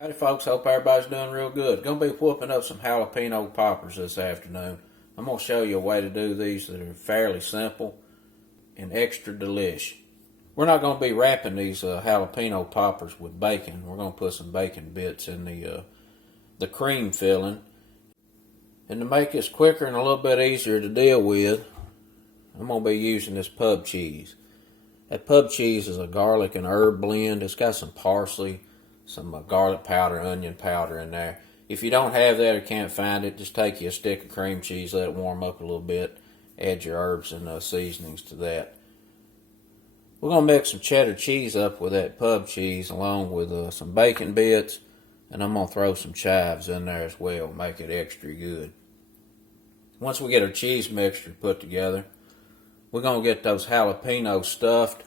Howdy folks, hope everybody's doing real good. Gonna be whooping up some jalapeno poppers this afternoon. I'm gonna show you a way to do these that are fairly simple and extra delish. We're not gonna be wrapping these jalapeno poppers with bacon. We're gonna put some bacon bits in the cream filling. And to make this quicker and a little bit easier to deal with, I'm gonna be using this pub cheese. That pub cheese is a garlic and herb blend. It's got some parsley, some garlic powder, onion powder in there. If you don't have that or can't find it, just take you a stick of cream cheese, let it warm up a little bit, add your herbs and seasonings to that. We're going to mix some cheddar cheese up with that pub cheese along with some bacon bits, and I'm going to throw some chives in there as well, make it extra good. Once we get our cheese mixture put together, we're going to get those jalapenos stuffed.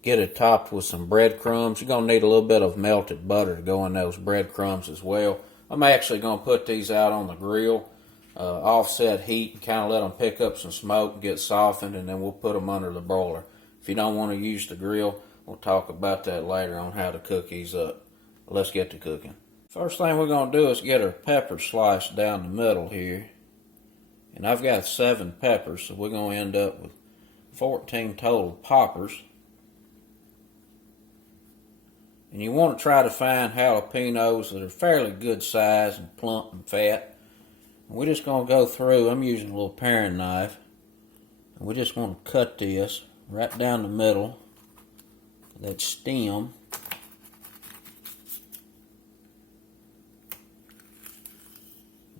Get it topped with some breadcrumbs. You're going to need a little bit of melted butter to go in those breadcrumbs as well. I'm actually going to put these out on the grill, offset heat, and kind of let them pick up some smoke and get softened, and then we'll put them under the broiler. If you don't want to use the grill, we'll talk about that later on how to cook these up. Let's get to cooking. First thing we're going to do is get our peppers sliced down the middle here. And I've got 7 peppers, so we're going to end up with 14 total poppers. And you want to try to find jalapenos that are fairly good size and plump and fat. And we're just going to go through. I'm using a little paring knife. And we just want to cut this right down the middle of that stem.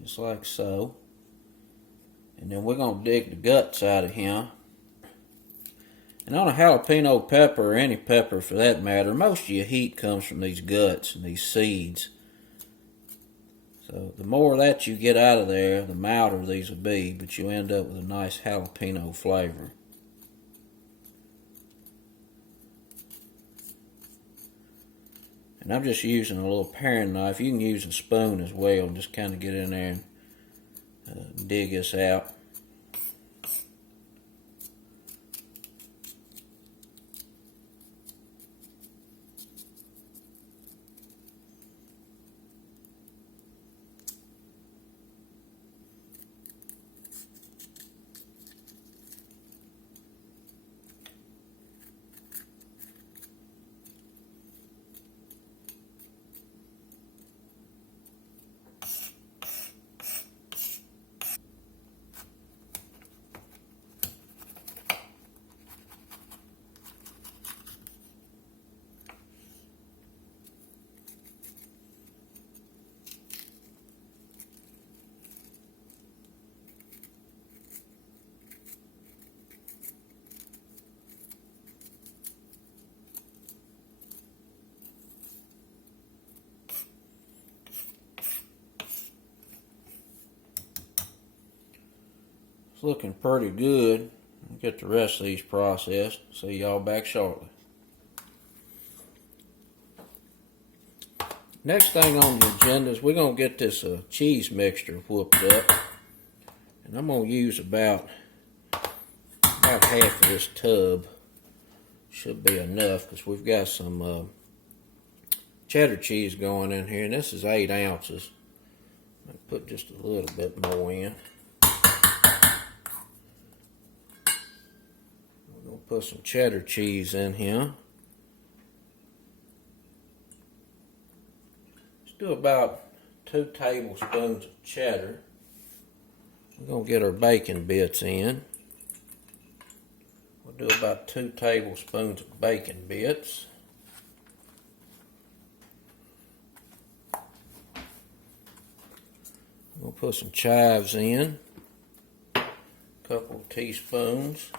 Just like so. And then we're going to dig the guts out of him. And on a jalapeno pepper, or any pepper for that matter, most of your heat comes from these guts and these seeds. So the more of that you get out of there, the milder these will be, but you end up with a nice jalapeno flavor. And I'm just using a little paring knife. You can use a spoon as well, and just kind of get in there and dig this out. It's looking pretty good. I'll get the rest of these processed. See y'all back shortly. Next thing on the agenda is we're going to get this cheese mixture whooped up. And I'm going to use about half of this tub. Should be enough because we've got some cheddar cheese going in here. And this is 8 ounces. I'll put just a little bit more in. Put some cheddar cheese in here. Let's do about 2 tablespoons of cheddar. We're going to get our bacon bits in. We'll do about 2 tablespoons of bacon bits. We'll put some chives in. A couple of teaspoons.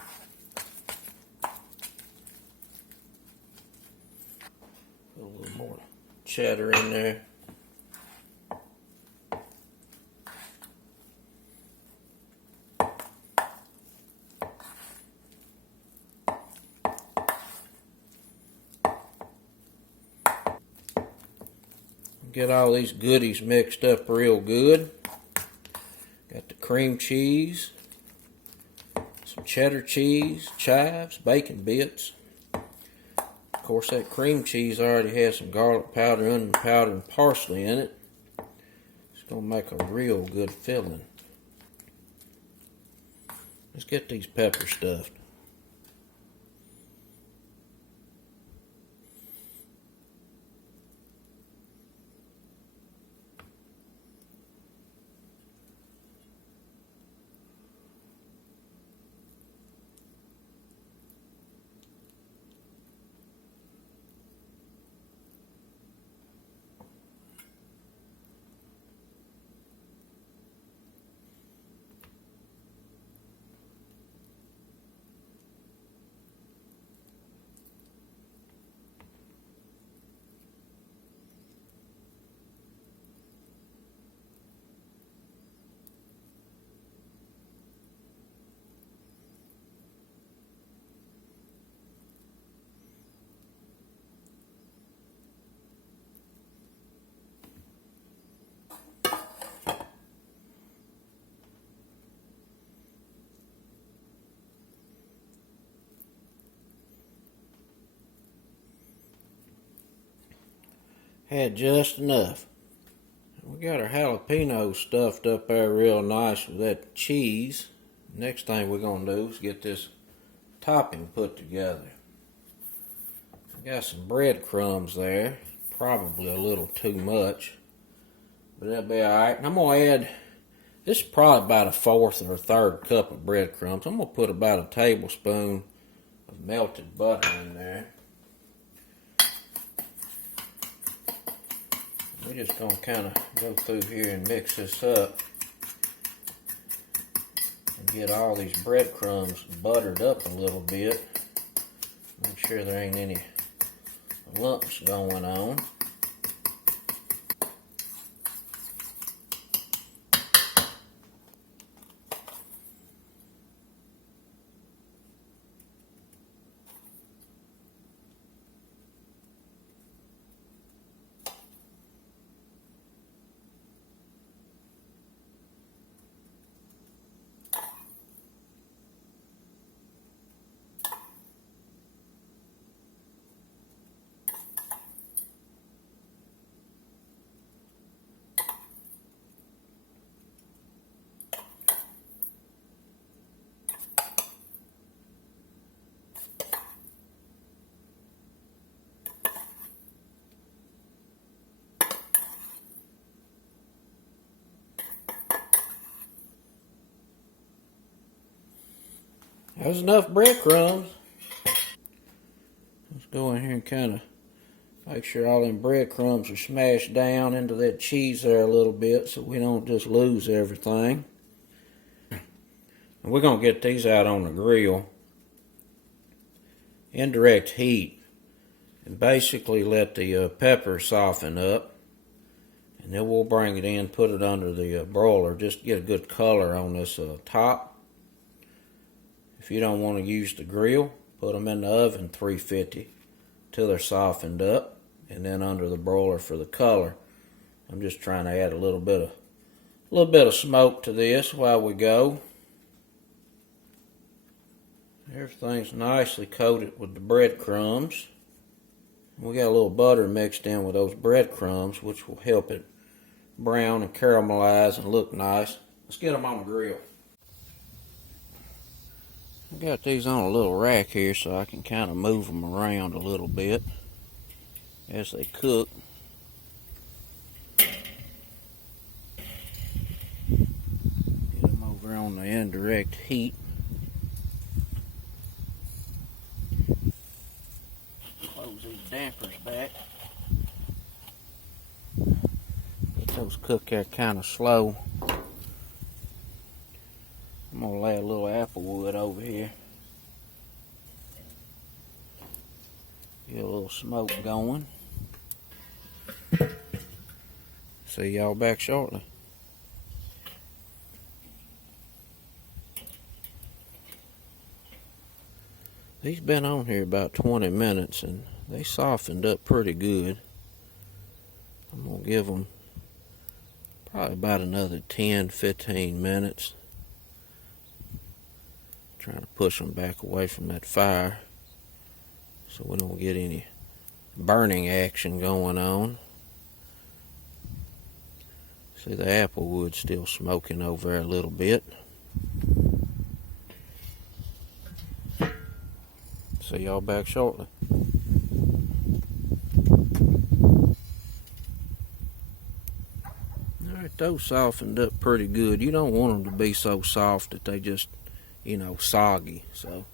A little more cheddar in there. Get all these goodies mixed up real good. Got the cream cheese, some cheddar cheese, chives, bacon bits. course, that cream cheese already has some garlic powder, onion powder, and parsley in it. It's going to make a real good filling. Let's get these peppers stuffed. Had just enough. We got our jalapenos stuffed up there real nice with that cheese. Next thing we're going to do is get this topping put together. We got some breadcrumbs there. Probably a little too much, but that'll be alright. And I'm going to add, this is probably about a fourth or a third cup of breadcrumbs. I'm going to put about a tablespoon of melted butter in there. We're just going to kind of go through here and mix this up and get all these breadcrumbs buttered up a little bit. Make sure there ain't any lumps going on. That's enough breadcrumbs. Let's go in here and kind of make sure all them breadcrumbs are smashed down into that cheese there a little bit so we don't just lose everything. And we're going to get these out on the grill. Indirect heat. And basically let the pepper soften up. And then we'll bring it in, put it under the broiler, just to get a good color on this top. If you don't want to use the grill, put them in the oven 350 till they're softened up, and then under the broiler for the color. I'm just trying to add a little bit of smoke to this while we go. Everything's nicely coated with the breadcrumbs. We got a little butter mixed in with those breadcrumbs, which will help it brown and caramelize and look nice. Let's get them on the grill. I got these on a little rack here so I can kind of move them around a little bit as they cook. Get them over on the indirect heat. Close these dampers back. Let those cook there kind of slow. I'm going to lay a little apple wood over here. Get a little smoke going. See y'all back shortly. These been on here about 20 minutes and they softened up pretty good. I'm going to give them probably about another 10-15 minutes. Trying to push them back away from that fire so we don't get any burning action going on. See the apple wood still smoking over there a little bit. See y'all back shortly. Alright, those softened up pretty good. You don't want them to be so soft that they just, soggy. So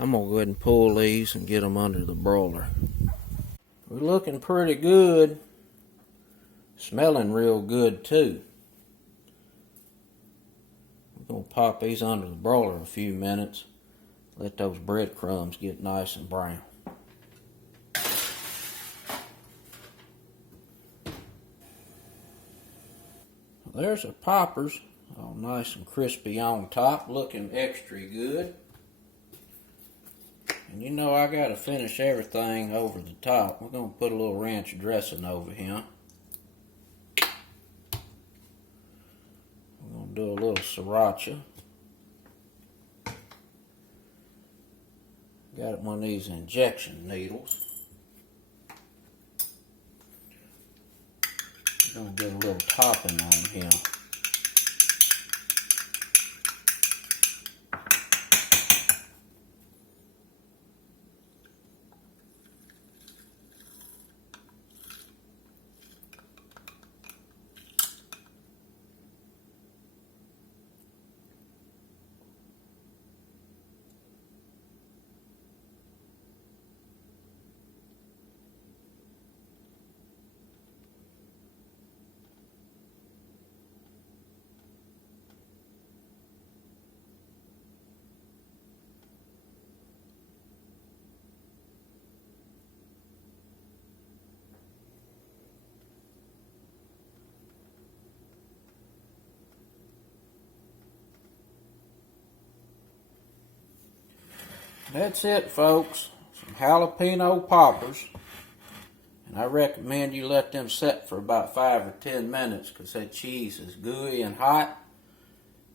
I'm going to go ahead and pull these and get them under the broiler. We're looking pretty good. Smelling real good too. We're going to pop these under the broiler a few minutes. Let those breadcrumbs get nice and brown. There's our poppers, all nice and crispy on top, looking extra good. And I got to finish everything over the top. We're going to put a little ranch dressing over here. We're going to do a little sriracha. Got one of these injection needles. We're going to get a little topping on here. That's it, folks. Some jalapeno poppers. And I recommend you let them set for about 5 or 10 minutes because that cheese is gooey and hot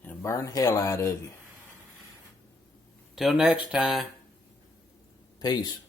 and burn the hell out of you. Till next time, peace.